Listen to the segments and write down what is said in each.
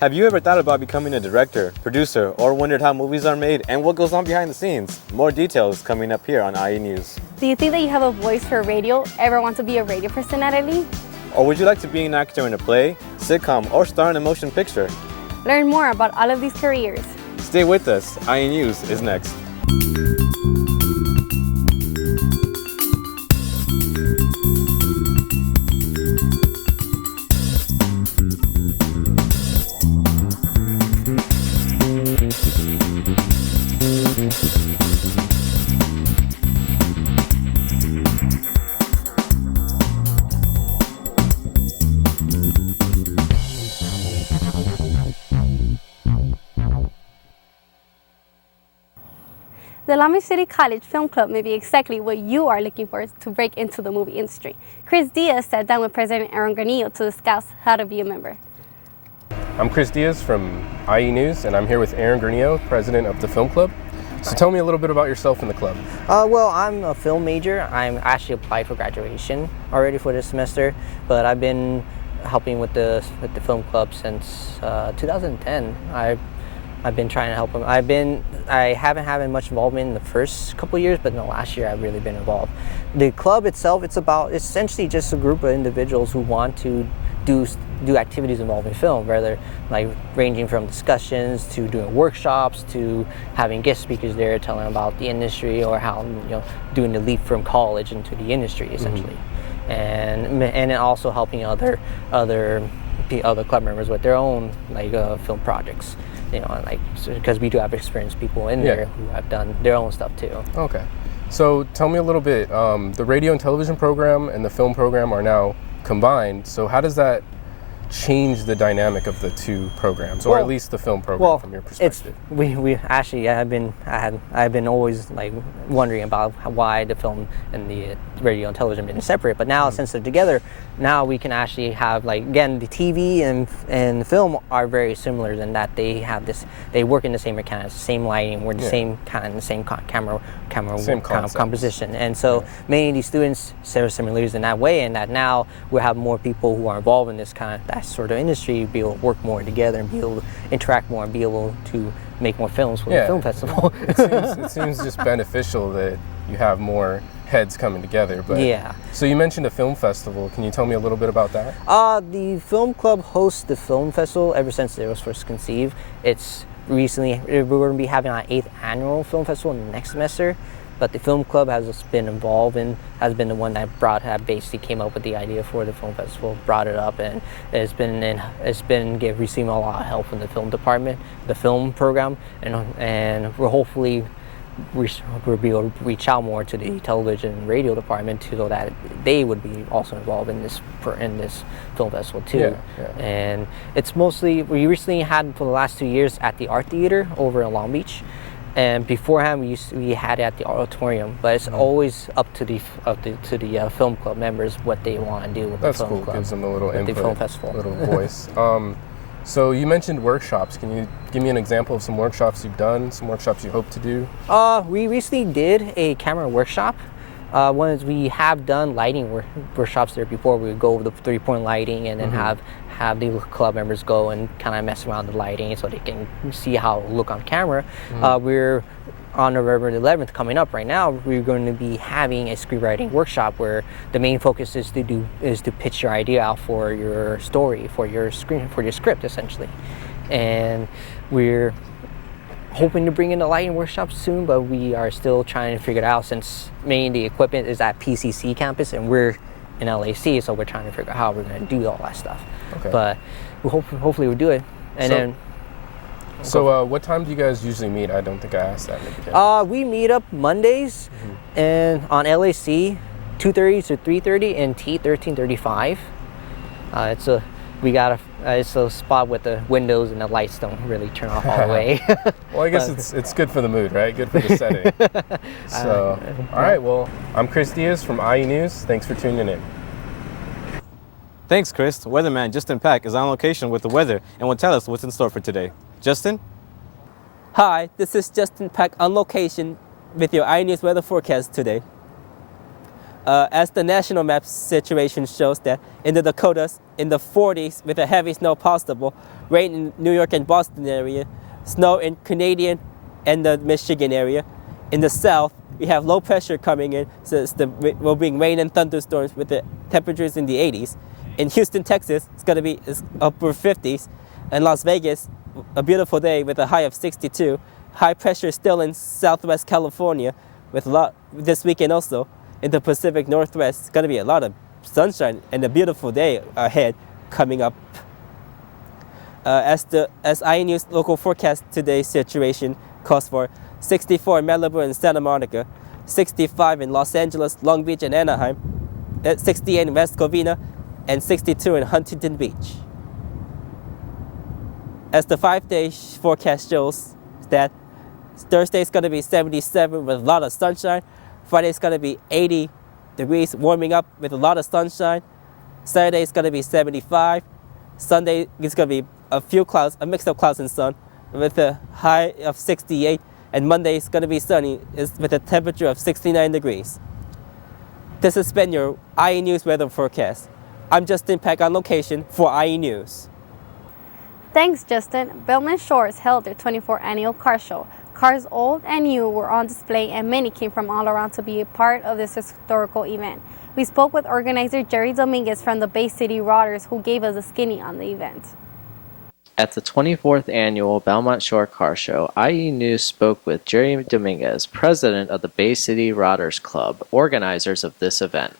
Have you ever thought about becoming a director, producer, or wondered how movies are made and what goes on behind the scenes? More details coming up here on IE News. Do you think that you have a voice for radio? Ever want to be a radio personality? Or would you like to be an actor in a play, sitcom, or star in a motion picture? Learn more about all of these careers. Stay with us. IE News is next. The Long Beach City College Film Club may be exactly what you are looking for to break into the movie industry. Chris Diaz sat down with President Aaron Granillo to discuss how to be a member. I'm Chris Diaz from IE News, and I'm here with Aaron Granillo, president of the Film Club. So tell me a little bit about yourself and the club. Well, I'm a film major. I'm actually applied for graduation already for this semester, but I've been helping with the film club since 2010. I've been trying to help them. I haven't had much involvement in the first couple of years, but in the last year I've really been involved. The club itself, it's essentially just a group of individuals who want to do activities involving film, rather like ranging from discussions to doing workshops to having guest speakers there telling about the industry or how doing the leap from college into the industry essentially, and then also helping other club members with their own film projects. Because we do have experienced people in there who have done their own stuff too. Okay. So tell me a little bit, the radio and television program and the film program are now combined, so how does that change the dynamic of the two programs, or at least the film program from your perspective? We actually I've been always wondering about why the film and the radio and television been separate, but now since they're together, now we can actually have again, the TV and film are very similar in that they work in the same mechanics, same lighting, we're the same camera same composition, and so many of these students share similarities in that way, and that now we have more people who are involved in that sort of industry be able to work more together and be able to interact more and be able to make more films for the film festival. It seems just beneficial that you have more heads coming together. But so you mentioned a film festival. Can you tell me a little bit about that? The film club hosts the film festival ever since it was first conceived. We're going to be having our 8th annual film festival next semester. But the film club has been involved and has been the one that basically came up with the idea for the film festival, brought it up, and it's been receiving a lot of help from the film department, the film program, and we're hopefully we'll be able to reach out more to the television and radio department so that they would be also involved in this film festival too. And it's mostly, we recently had for the last 2 years at the Art Theater over in Long Beach. And beforehand, we had it at the auditorium, but it's always up to the film club members what they want to do with the film club. That's cool. Gives them a little input, the film festival, little voice. So you mentioned workshops. Can you give me an example of some workshops you've done, some workshops you hope to do? We recently did a camera workshop. One is we have done lighting workshops there before. We would go over the 3-point lighting and then have the club members go and kind of mess around the lighting so they can see how it look on camera. We're on November 11th coming up right now. We're going to be having a screenwriting workshop where the main focus is to pitch your idea out for your story, for your script essentially. And we're hoping to bring in a lighting workshop soon, but we are still trying to figure it out since mainly the equipment is at PCC campus and we're in LAC, so we're trying to figure out how we're going to do all that stuff. Okay. But hopefully we'll do it. And So what time do you guys usually meet? I don't think I asked that in the beginning. We meet up Mondays and on LAC 2:30 to 3:30 and T 1335. It's a spot with the windows and the lights don't really turn off all the way. Well, I guess it's good for the mood, right? Good for the setting. So, all right. Well, I'm Chris Diaz from IE News. Thanks for tuning in. Thanks, Chris. Weatherman Justin Pack is on location with the weather and will tell us what's in store for today. Justin? Hi, this is Justin Pack on location with your IE News weather forecast today. As the national map situation shows that in the Dakotas, in the 40s with a heavy snow possible, rain in New York and Boston area, snow in Canadian and the Michigan area. In the south, we have low pressure coming in, so we'll bring rain and thunderstorms with the temperatures in the 80s. In Houston, Texas, it's upper 50s. And Las Vegas, a beautiful day with a high of 62. High pressure still in Southwest California with a lot this weekend also. In the Pacific Northwest, it's going to be a lot of sunshine and a beautiful day ahead coming up. As INU's local forecast today's situation calls for 64 in Malibu and Santa Monica, 65 in Los Angeles, Long Beach, and Anaheim, 68 in West Covina, and 62 in Huntington Beach. As the 5-day forecast shows that Thursday's going to be 77 with a lot of sunshine, Friday's going to be 80 degrees, warming up with a lot of sunshine, Saturday's going to be 75, Sunday is going to be a few clouds, a mix of clouds and sun, with a high of 68, and Monday is going to be sunny with a temperature of 69 degrees. This has been your IE News weather forecast. I'm Justin Peck on location for IE News. Thanks, Justin. Belmont Shores held their 24th annual car show. Cars old and new were on display, and many came from all around to be a part of this historical event. We spoke with organizer Jerry Dominguez from the Bay City Rotters, who gave us a skinny on the event. At the 24th annual Belmont Shore Car Show, IE News spoke with Jerry Dominguez, president of the Bay City Rotters Club, organizers of this event.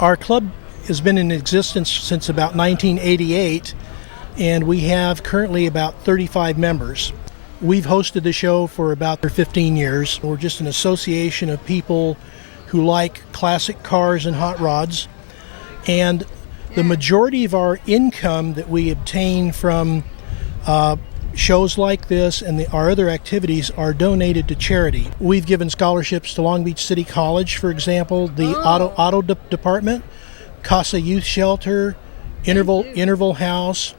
Our club has been in existence since about 1988, and we have currently about 35 members. We've hosted the show for about 15 years. We're just an association of people who like classic cars and hot rods, and the majority of our income that we obtain from shows like this and our other activities are donated to charity. We've given scholarships to Long Beach City College, for example, the auto department, Casa Youth Shelter, Interval House,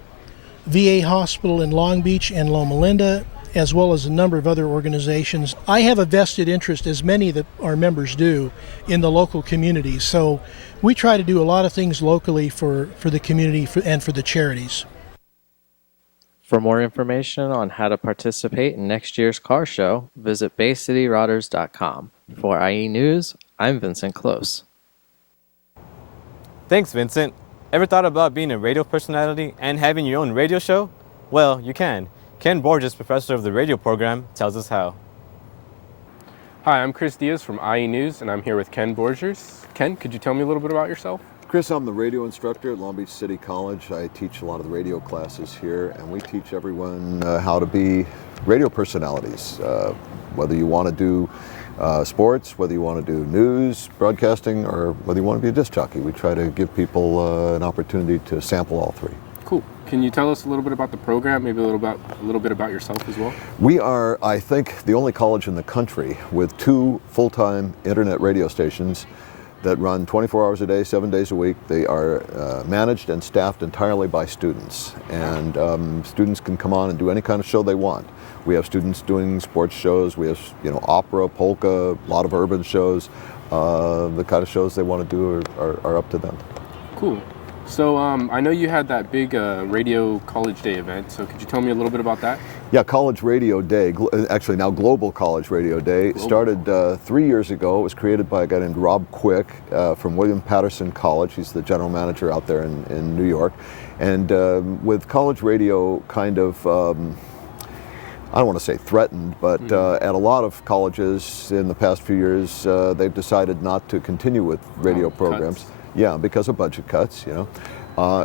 VA Hospital in Long Beach and Loma Linda, as well as a number of other organizations. I have a vested interest, as many of our members do, in the local communities. So we try to do a lot of things locally for the community and for the charities. For more information on how to participate in next year's car show, visit BayCityRotters.com. For IE News, I'm Vincent Close. Thanks, Vincent. Ever thought about being a radio personality and having your own radio show? Well, you can. Ken Borges, professor of the radio program, tells us how. Hi, I'm Chris Diaz from IE News, and I'm here with Ken Borges. Ken, could you tell me a little bit about yourself? Chris, I'm the radio instructor at Long Beach City College. I teach a lot of the radio classes here, and we teach everyone how to be radio personalities. Whether you want to do sports, whether you want to do news, broadcasting, or whether you want to be a disc jockey. We try to give people an opportunity to sample all three. Cool. Can you tell us a little bit about the program, maybe a little bit about yourself as well? We are, I think, the only college in the country with 2 full-time internet radio stations that run 24 hours a day, 7 days a week. They are managed and staffed entirely by students, and students can come on and do any kind of show they want. We have students doing sports shows. We have, opera, polka, a lot of urban shows. The kind of shows they want to do are up to them. Cool. So I know you had that big Radio College Day event, so could you tell me a little bit about that? Yeah, College Radio Day, actually now Global College Radio Day, started 3 years ago. It was created by a guy named Rob Quick from William Patterson College. He's the general manager out there in New York. And with college radio kind of, I don't want to say threatened, but at a lot of colleges in the past few years, they've decided not to continue with radio programs. Cuts. Yeah, because of budget cuts,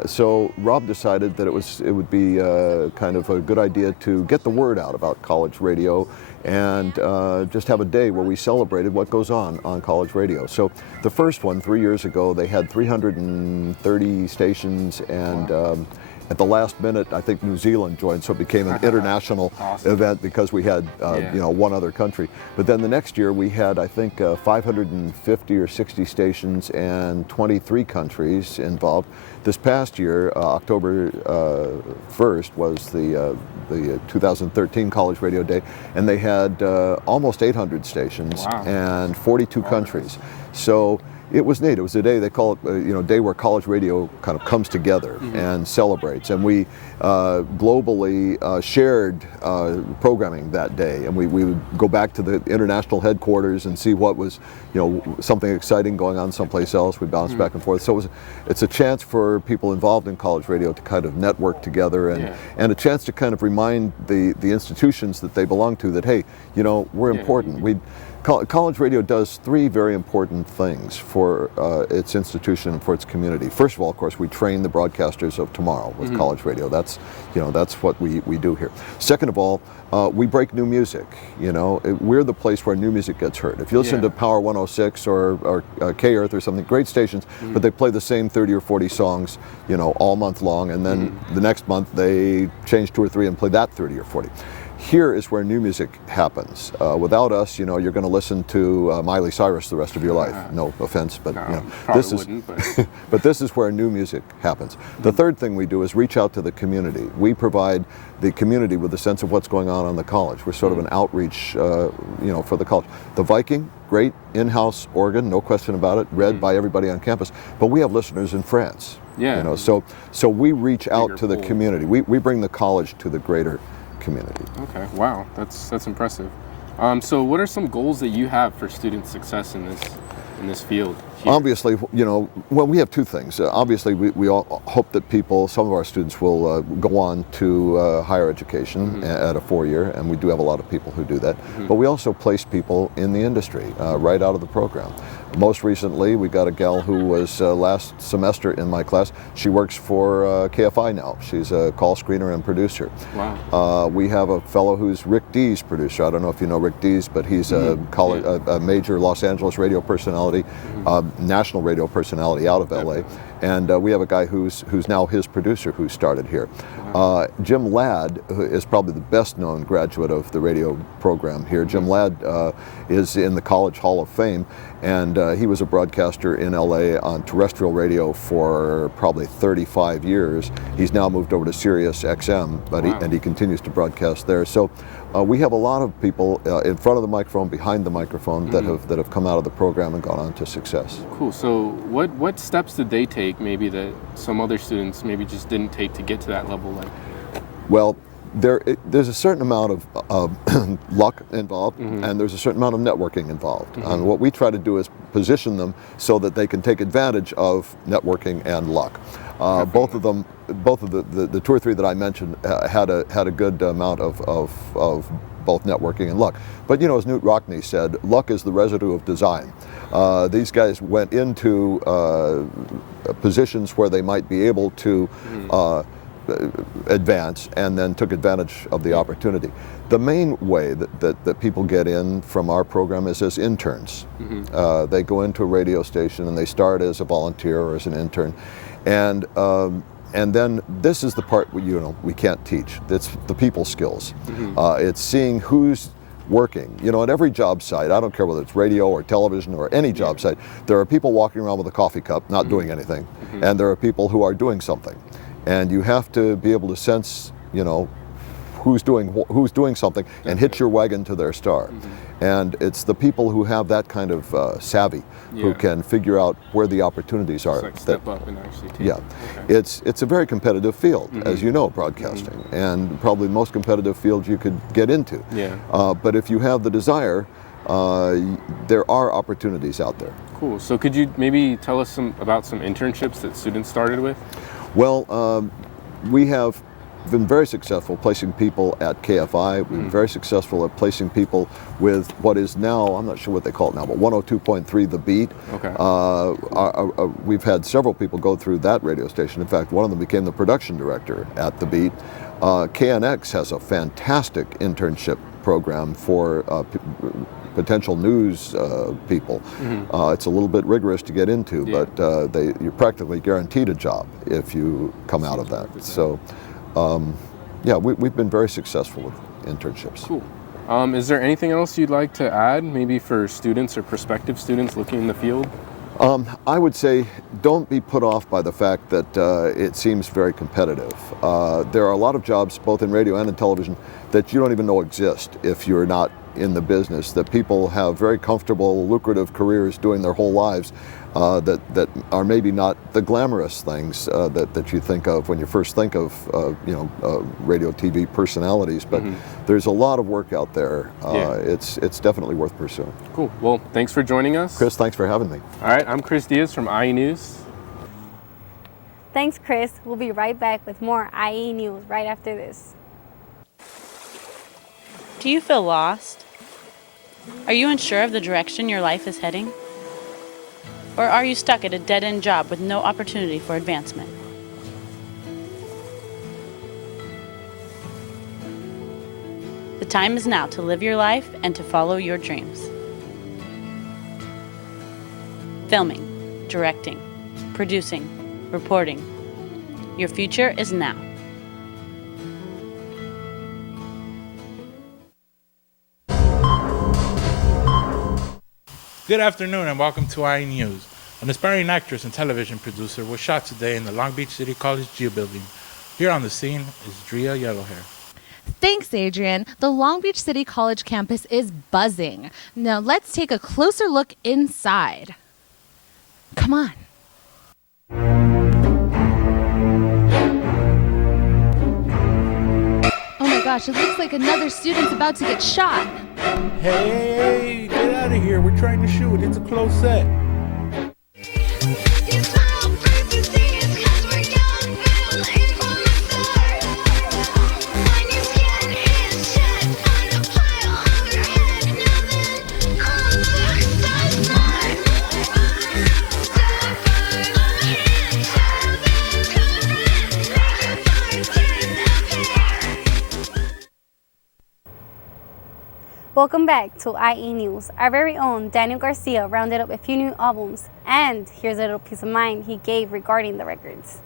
So Rob decided that it would be kind of a good idea to get the word out about college radio and just have a day where we celebrated what goes on college radio. So the first one, 3 years ago, they had 330 stations, and at the last minute, I think New Zealand joined, so it became an international event because we had, one other country. But then the next year, we had, I think, 550 or 60 stations and 23 countries involved. This past year, October 1st, was the 2013 College Radio Day, and they had almost 800 stations and 42 countries. So it was neat. It was a day, they call it, a day where college radio kind of comes together and celebrates. And we globally shared programming that day. And we would go back to the international headquarters and see what was, something exciting going on someplace else. We bounced back and forth. So it's a chance for people involved in college radio to kind of network together and a chance to kind of remind the institutions that they belong to that, hey, we're important. College radio does three very important things for its institution and for its community. First of all, of course, we train the broadcasters of tomorrow with college radio. That's what we do here. Second of all, we break new music. We're the place where new music gets heard. If you listen to Power 106 or K-Earth or something, great stations, but they play the same 30 or 40 songs, all month long, and then the next month they change 2 or 3 and play that 30 or 40. Here is where new music happens. Without us, you're going to listen to Miley Cyrus the rest of your life. No offense, but this is. But this is where new music happens. The third thing we do is reach out to the community. We provide the community with a sense of what's going on the college. We're sort of an outreach, for the college. The Viking, great in-house organ, no question about it, read by everybody on campus. But we have listeners in France. Yeah. So we reach out to the community. We bring the college to the greater community. Okay, wow, that's impressive. So what are some goals that you have for student success in this field here? Obviously, we have two things. Obviously, we all hope that some of our students will go on to higher education at a 4-year, and we do have a lot of people who do that. But we also place people in the industry right out of the program. Most recently, we got a gal who was last semester in my class. She works for KFI now. She's a call screener and producer. Wow. We have a fellow who's Rick Dees' producer. I don't know if you know Rick Dees, but he's a major Los Angeles radio personality, national radio personality out of LA. And we have a guy who's now his producer who started here. Jim Ladd, who is probably the best known graduate of the radio program here. Jim Ladd is in the College Hall of Fame, and he was a broadcaster in LA on terrestrial radio for probably 35 years. He's now moved over to Sirius XM, but he continues to broadcast there. So we have a lot of people in front of the microphone, behind the microphone that have come out of the program and gone on to success. Cool. So what steps did they take maybe that some other students maybe just didn't take to get to that level? Well, there's a certain amount of luck involved, and there's a certain amount of networking involved. And what we try to do is position them so that they can take advantage of networking and luck. Both of the 2 or 3 that I mentioned had a good amount of both networking and luck. But as Knute Rockne said, luck is the residue of design. These guys went into positions where they might be able to advance and then took advantage of the opportunity. The main way that people get in from our program is as interns. They go into a radio station and they start as a volunteer or as an intern. And then this is the part we can't teach. It's the people skills. It's seeing who's working. At every job site, I don't care whether it's radio or television or any job site, there are people walking around with a coffee cup not doing anything, and there are people who are doing something. And you have to be able to sense, who's doing something and hitch your wagon to their star. And it's the people who have that kind of savvy who can figure out where the opportunities are. It's step up and actually take it. Okay. It's a very competitive field, as you know, broadcasting, and probably the most competitive field you could get into. But if you have the desire, there are opportunities out there. Cool. So could you maybe tell us about some internships that students started with? Well, we have been very successful placing people at KFI. We've been very successful at placing people with what is now, I'm not sure what they call it now, but 102.3 The Beat. Okay. We've had several people go through that radio station. In fact, one of them became the production director at The Beat. KNX has a fantastic internship program for potential news people. It's a little bit rigorous to get into, but you're practically guaranteed a job if you come out of that. So, we've been very successful with internships. Cool. Is there anything else you'd like to add, maybe for students or prospective students looking in the field? I would say don't be put off by the fact that it seems very competitive. There are a lot of jobs, both in radio and in television, that you don't even know exist if you're not in the business, that people have very comfortable, lucrative careers doing their whole lives that are maybe not the glamorous things that you think of when you first think of radio, TV personalities. But there's a lot of work out there. It's definitely worth pursuing. Cool. Well, thanks for joining us. Chris, thanks for having me. All right, I'm Chris Diaz from IE News. Thanks, Chris. We'll be right back with more IE News right after this. Do you feel lost? Are you unsure of the direction your life is heading? Or are you stuck at a dead-end job with no opportunity for advancement? The time is now to live your life and to follow your dreams. Filming, directing, producing, reporting. Your future is now. Good afternoon and welcome to IE News. An aspiring actress and television producer was shot today in the Long Beach City College Geo building. Here on the scene is Drea Yellowhair. Thanks, Adrian. The Long Beach City College campus is buzzing. Now let's take a closer look inside. Come on. Oh my gosh, it looks like another student's about to get shot. Hey, get out of here. We're trying to shoot. It's a close set. Welcome back to IE News. Our very own Daniel Garcia rounded up a few new albums, and here's a little piece of mind he gave regarding the records.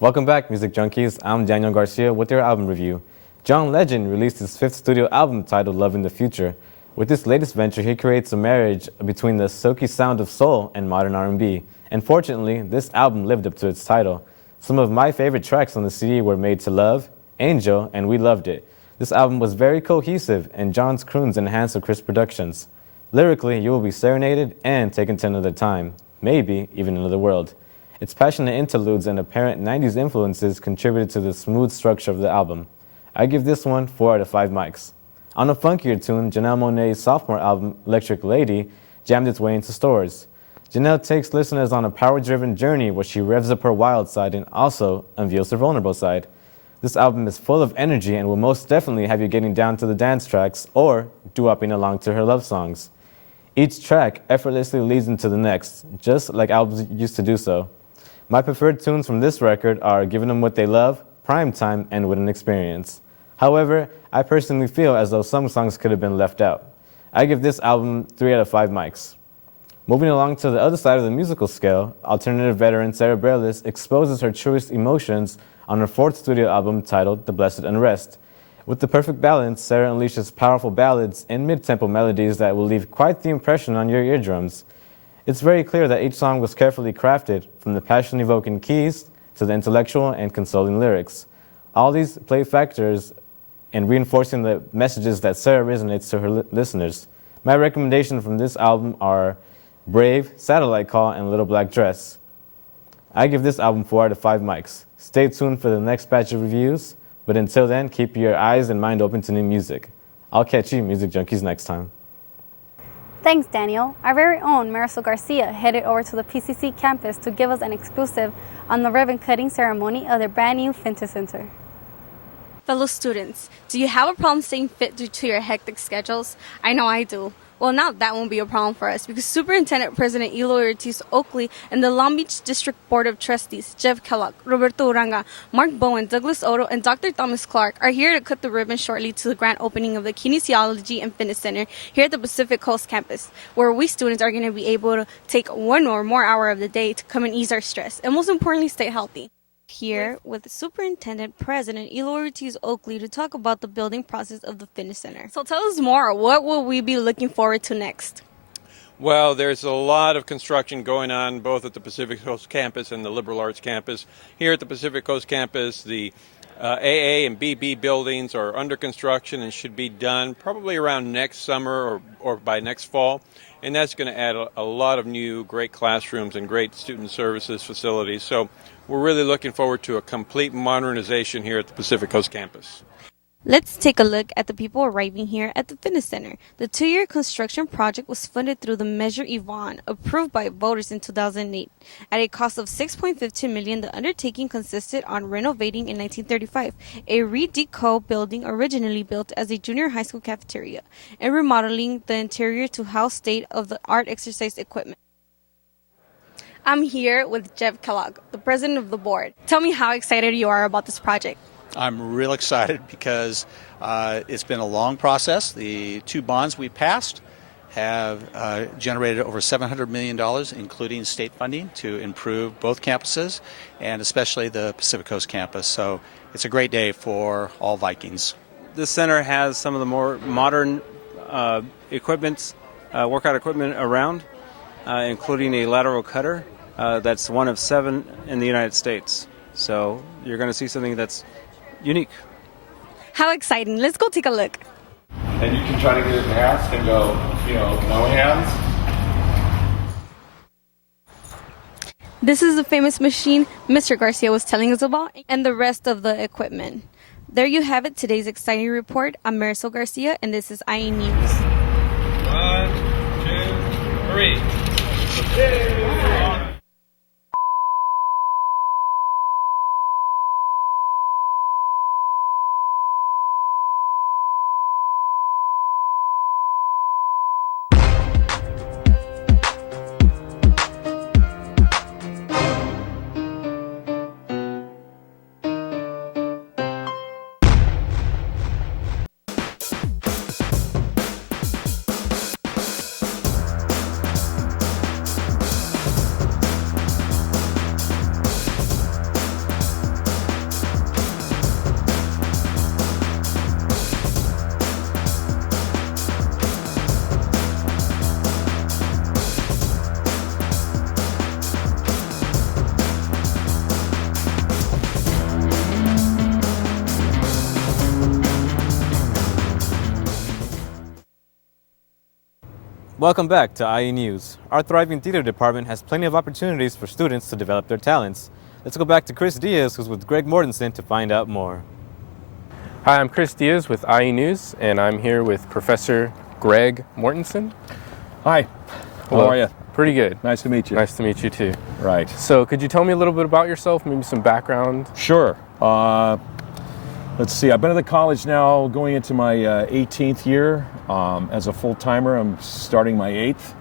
Welcome back, Music Junkies. I'm Daniel Garcia with your album review. John Legend released his 5th studio album titled Love in the Future. With this latest venture, he creates a marriage between the silky sound of soul and modern R&B. And fortunately, this album lived up to its title. Some of my favorite tracks on the CD were Made to Love, Angel, and We Loved It. This album was very cohesive, and John's croons enhanced the crisp productions. Lyrically, you will be serenaded and taken to another time, maybe even another world. Its passionate interludes and apparent 90s influences contributed to the smooth structure of the album. I give this one 4 out of 5 mics. On a funkier tune, Janelle Monáe's sophomore album, Electric Lady, jammed its way into stores. Janelle takes listeners on a power-driven journey where she revs up her wild side and also unveils her vulnerable side. This album is full of energy and will most definitely have you getting down to the dance tracks or doo-wopping along to her love songs. Each track effortlessly leads into the next, just like albums used to do so. My preferred tunes from this record are Giving Them What They Love, Prime Time, and With an Experience. However, I personally feel as though some songs could have been left out. I give this album 3 out of 5 mics. Moving along to the other side of the musical scale, alternative veteran Sara Bareilles exposes her truest emotions on her 4th studio album titled The Blessed Unrest. With the perfect balance, Sara unleashes powerful ballads and mid-tempo melodies that will leave quite the impression on your eardrums. It's very clear that each song was carefully crafted, from the passion-evoking keys to the intellectual and consoling lyrics. All these play factors in reinforcing the messages that Sara resonates to her listeners. My recommendations from this album are Brave, Satellite Call, and Little Black Dress. I give this album 4 out of 5 mics. Stay tuned for the next batch of reviews, but until then, keep your eyes and mind open to new music. I'll catch you, Music Junkies, next time. Thanks, Daniel. Our very own Marisol Garcia headed over to the PCC campus to give us an exclusive on the ribbon-cutting ceremony of their brand new Fitness Center. Fellow students, do you have a problem staying fit due to your hectic schedules? I know I do. Well, now that won't be a problem for us because Superintendent President Eloy Ortiz Oakley and the Long Beach District Board of Trustees, Jeff Kellogg, Roberto Uranga, Mark Bowen, Douglas Otto, and Dr. Thomas Clark are here to cut the ribbon shortly to the grand opening of the Kinesiology and Fitness Center here at the Pacific Coast campus, where we students are going to be able to take 1 or more hour of the day to come and ease our stress, and most importantly, stay healthy. Here with Superintendent President Eloy Ortiz Oakley to talk about the building process of the Fitness Center. So tell us more. What will we be looking forward to next? Well, there's a lot of construction going on both at the Pacific Coast campus and the Liberal Arts campus. Here at the Pacific Coast campus, the AA and BB buildings are under construction and should be done probably around next summer or by next fall. And that's going to add a lot of new great classrooms and great student services facilities. So we're really looking forward to a complete modernization here at the Pacific Coast campus. Let's take a look at the people arriving here at the fitness center. The 2-year construction project was funded through the Measure Yvonne, approved by voters in 2008. At a cost of $6.15 million, the undertaking consisted on renovating in 1935 a Reed Deco building originally built as a junior high school cafeteria and remodeling the interior to house state-of-the-art exercise equipment. I'm here with Jeff Kellogg, the president of the board. Tell me how excited you are about this project. I'm real excited because it's been a long process. The 2 bonds we passed have generated over $700 million, including state funding, to improve both campuses and especially the Pacific Coast campus. So it's a great day for all Vikings. This center has some of the more modern workout equipment around, including a lateral cutter that's one of 7 in the United States. So you're going to see something that's unique. How exciting. Let's go take a look. And you can try to get it masked and go, no hands. This is the famous machine Mr. Garcia was telling us about and the rest of the equipment. There you have it, today's exciting report. I'm Marisol Garcia, and this is IE News. 1, 2, 3. Yay! Welcome back to IE News. Our thriving theater department has plenty of opportunities for students to develop their talents. Let's go back to Chris Diaz, who's with Greg Mortensen, to find out more. Hi, I'm Chris Diaz with IE News, and I'm here with Professor Greg Mortensen. Hi. Hello. How are you? Pretty good. Nice to meet you. Nice to meet you too. Right. So could you tell me a little bit about yourself, maybe some background? Sure. Let's see, I've been at the college now going into my 18th year as a full-timer. I'm starting my 8th.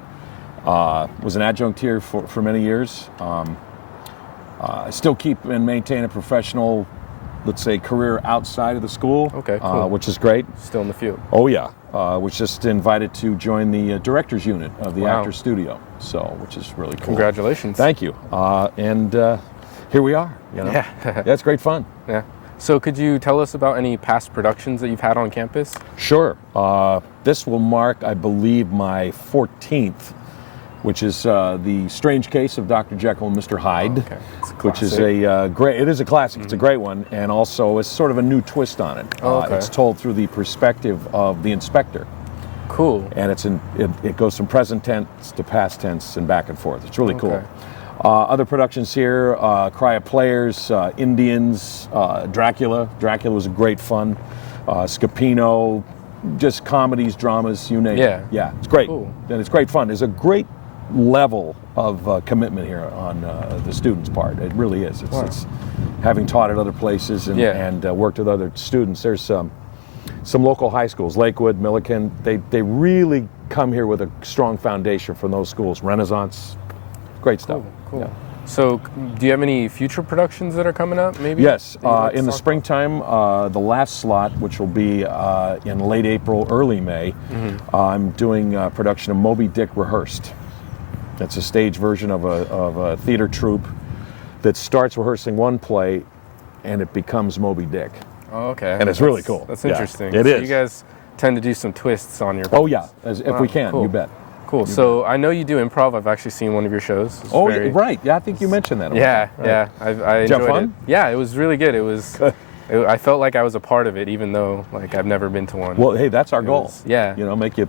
Was an adjunct here for many years. I still keep and maintain a professional, let's say, career outside of the school. Okay, cool. Which is great. Still in the field. Oh yeah. Was just invited to join the director's unit of the Wow. Actors Studio, so which is really cool. Congratulations. Thank you. And here we are. Yeah. Yeah, it's great fun. Yeah. So could you tell us about any past productions that you've had on campus? Sure. This will mark, I believe, my 14th, which is The Strange Case of Dr. Jekyll and Mr. Hyde, which is a great, it is a classic, it's a great one, and also it's sort of a new twist on it. It's told through the perspective of the inspector. Cool. And it goes from present tense to past tense and back and forth. It's really cool. Other productions here, Cry of Players, Indians, Dracula. Dracula was a great fun. Scapino, just comedies, dramas, you name it. Yeah, it's great. Cool. And it's great fun. There's a great level of commitment here on the students' part. It really is. It's having taught at other places and worked with other students. There's some local high schools, Lakewood, Milliken. They really come here with a strong foundation from those schools. Renaissance, great stuff. Cool. Yeah. So do you have any future productions that are coming up, maybe? Yes, in the springtime, the last slot, which will be in late April, early May, I'm doing a production of Moby Dick Rehearsed. It's a stage version of a theater troupe that starts rehearsing one play and it becomes Moby Dick. Oh, okay. And it's really cool. That's Yeah, interesting. it So is. you guys tend to do some twists on your Oh yeah, if we can, cool. you bet. Cool. So I know you do improv. I've actually seen one of your shows. It's Oh, very- right. Yeah, I think you mentioned that. Yeah, Right. yeah. I Did you have enjoyed fun? it. Yeah, it was really good. It was I felt like I was a part of it, even though like I've never been to one. Well, hey, that's our goal. Yeah. You know, make you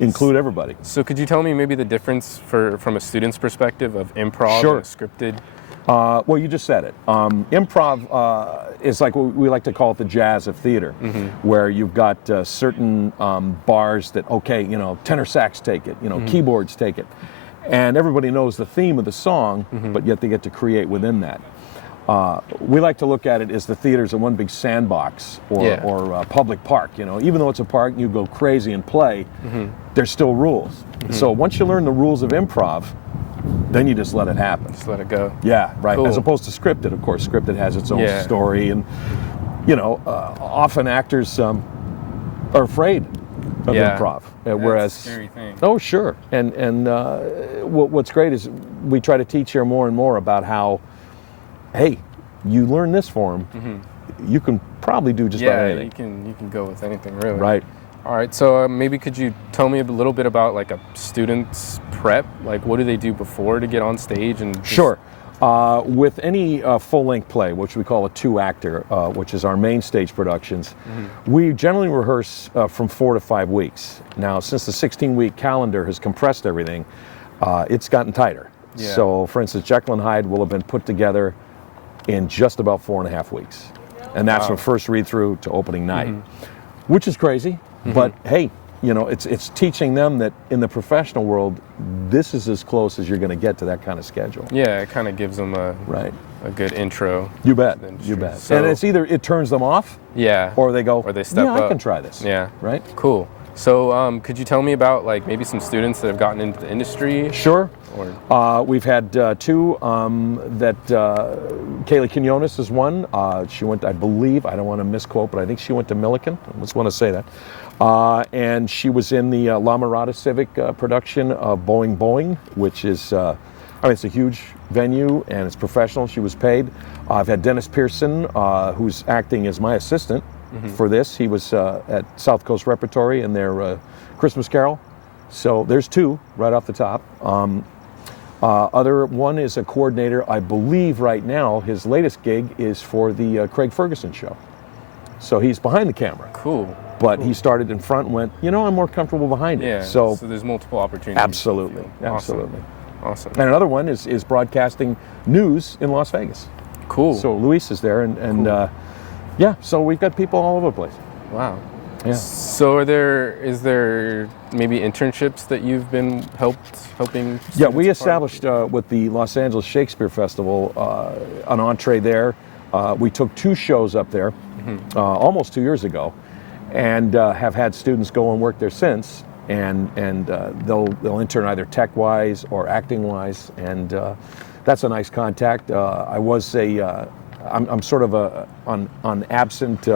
include everybody. So could you tell me maybe the difference from a student's perspective of improv Sure. and scripted? Well, you just said it. Improv is like what we like to call it the jazz of theater, where you've got certain bars that, okay, you know, tenor sax take it, you know, keyboards take it. And everybody knows the theme of the song, but yet they get to create within that. We like to look at it as the theater's a one big sandbox or a public park. You know, even though it's a park and you go crazy and play, there's still rules. So once you learn the rules of improv, then you just let it happen. Just let it go. Yeah, right. Cool. As opposed to scripted, of course. Scripted has its own story, and you know, often actors are afraid of improv. Whereas, a scary thing. Oh, sure. And what's great is we try to teach here more and more about how, hey, you learn this form, you can probably do just about anything. you can go with anything, really. Right. All right, so maybe could you tell me a little bit about like a student's prep? Like what do they do before to get on stage? And Sure. With any full-length play, which we call a two-actor, which is our main stage productions, we generally rehearse from 4 to 5 weeks. Now, since the 16-week calendar has compressed everything, it's gotten tighter. Yeah. So, for instance, Jekyll and Hyde will have been put together in just about 4.5 weeks. And that's from first read-through to opening night, which is crazy. But hey, you know, it's teaching them that in the professional world, this is as close as you're going to get to that kind of schedule. Yeah, it kind of gives them a good intro. You bet. You bet. So, and it's either it turns them off, or they go, or they step up. I can try this. Yeah. Right. Cool. So, could you tell me about like maybe some students that have gotten into the industry? Sure. Or we've had two that Kaylee Quinones is one. She went, I believe, I don't want to misquote, but I think she went to Millikan. I just want to say that. And she was in the La Mirada Civic production of Boing, which is, I mean, it's a huge venue and it's professional. She was paid. I've had Dennis Pearson, who's acting as my assistant for this. He was at South Coast Repertory in their Christmas Carol. So there's two right off the top. Other one is a coordinator. I believe right now his latest gig is for the Craig Ferguson show. So he's behind the camera. Cool. But he started in front and went, you know, I'm more comfortable behind it. Yeah. So there's multiple opportunities. Absolutely. Absolutely. Awesome. And another one is broadcasting news in Las Vegas. Cool. So Luis is there, and cool. Yeah, so we've got people all over the place. Wow. Yeah. So is there maybe internships that you've been helping? Yeah, we established with the Los Angeles Shakespeare Festival an entree there. We took 2 shows up there almost 2 years ago, and have had students go and work there since. And they'll intern either tech-wise or acting-wise, and that's a nice contact. I was I'm sort of an absent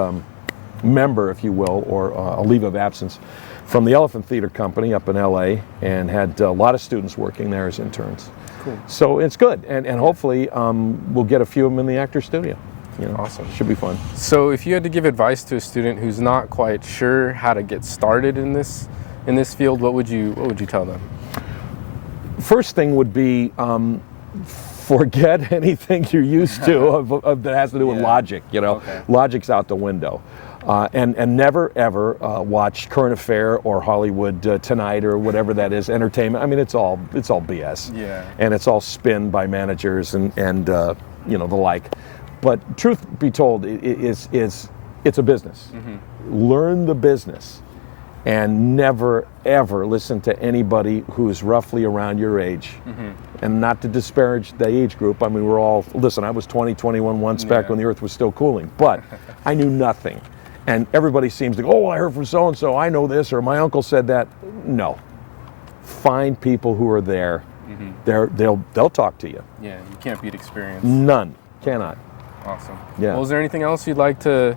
member, if you will, or a leave of absence from the Elephant Theater Company up in LA, and had a lot of students working there as interns. Cool. So it's good, and hopefully we'll get a few of them in the Actors Studio. You know, awesome. Should be fun. So if you had to give advice to a student who's not quite sure how to get started in this field, what would you tell them? First thing would be forget anything you're used to of that has to do with logic. You know, logic's out the window, and never ever watch Current Affair or Hollywood Tonight or whatever that is, entertainment. I mean, it's all BS. Yeah. And it's all spin by managers and you know, the like. But truth be told, it's a business. Learn the business. And never, ever listen to anybody who's roughly around your age. And not to disparage the age group. I mean, we're all, listen, I was 20, 21 once back when the earth was still cooling. But I knew nothing. And everybody seems to go, oh, I heard from so-and-so, I know this, or my uncle said that. No. Find people who are there. They'll talk to you. Yeah, you can't beat experience. None. Cannot. Awesome. Yeah. Well, is there anything else you'd like to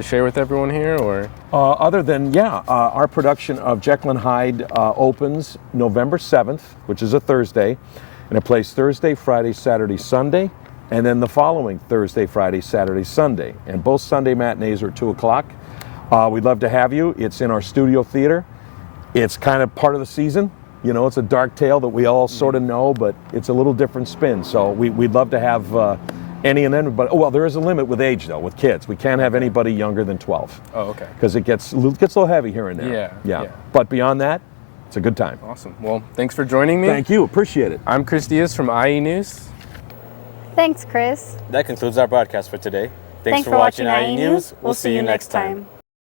share with everyone here, or? Other than, our production of Jekyll and Hyde opens November 7th, which is a Thursday, and it plays Thursday, Friday, Saturday, Sunday, and then the following Thursday, Friday, Saturday, Sunday. And both Sunday matinees are 2 o'clock. We'd love to have you. It's in our studio theater. It's kind of part of the season. You know, it's a dark tale that we all sort of know, but it's a little different spin. So we'd love to have any and everybody. Oh, well, there is a limit with age, though, with kids. We can't have anybody younger than 12. Oh, okay. Because it gets a little heavy here and there. Yeah. But beyond that, it's a good time. Awesome. Well, thanks for joining me. Thank you. Appreciate it. I'm Chris Diaz from IE News. Thanks, Chris. That concludes our broadcast for today. Thanks for watching IE News. We'll see you next time.